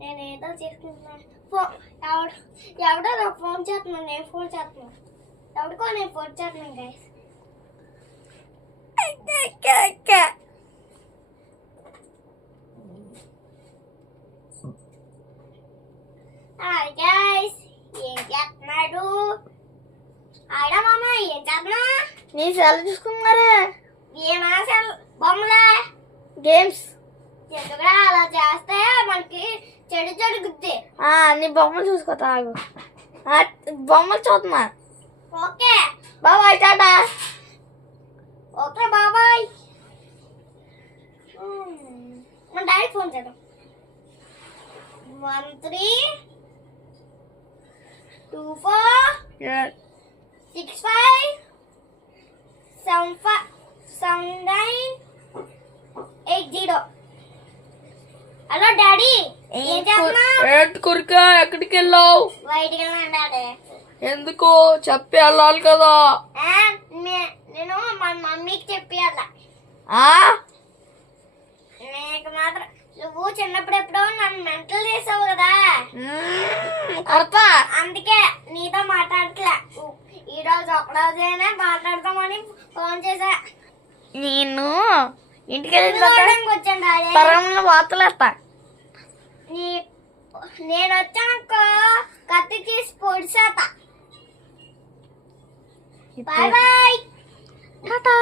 నేనేదో చేసుకుంటున్నాను. ఎవడో నాకు ఫోన్ చేస్తున్నాను, నేను ఫోన్ చేస్తున్నాను. ఎవరికో నేను ఫోన్ చేస్తున్నాను గైస్. హాయ్ గైస్, ఏం చేస్తున్నాడు? ఆడా మామ, ఏం చేస్తున్నా? నీ సెల్ చూసుకున్నారా? ఏమా సెల్ బొమ్మలే గేమ్స్. ఎందుకురా అలా చేస్తే మనకి చెడు జరుగుద్ది. నీ బొమ్మలు చూసుకో తాగు. బొమ్మలు చూస్తున్నా. ఓకే బాబాయ్, టాటా. ఓకే బాబాయ్. మన డాడీ ఫోన్ చేద్దాం. 1324657980. హలో డాడీ, ఏం చేస్తున్నావు? కొరికా ఎక్కడికి వెళ్ళావు? బయటికి వెళ్ళాను డాడీ. ఎందుకు చెప్పి వెళ్ళాలి కదా. నేను మా మమ్మీకి చెప్పాల. నీకు మాత్రం నువ్వు చిన్నప్పుడు ఎప్పుడో నన్ను మెంటల్ చేసావు కదా, అందుకే నీతో మాట్లాడట్లే. ఈ రోజు ఒకరోజైనా మాట్లాడతామని ఫోన్ చేసా. నేను ఇంటికి వచ్చాను డాడీ. వార్తలేస్తా. నేను వచ్చాక కత్తి తీసి పొడిసేత. Bye bye, Tata.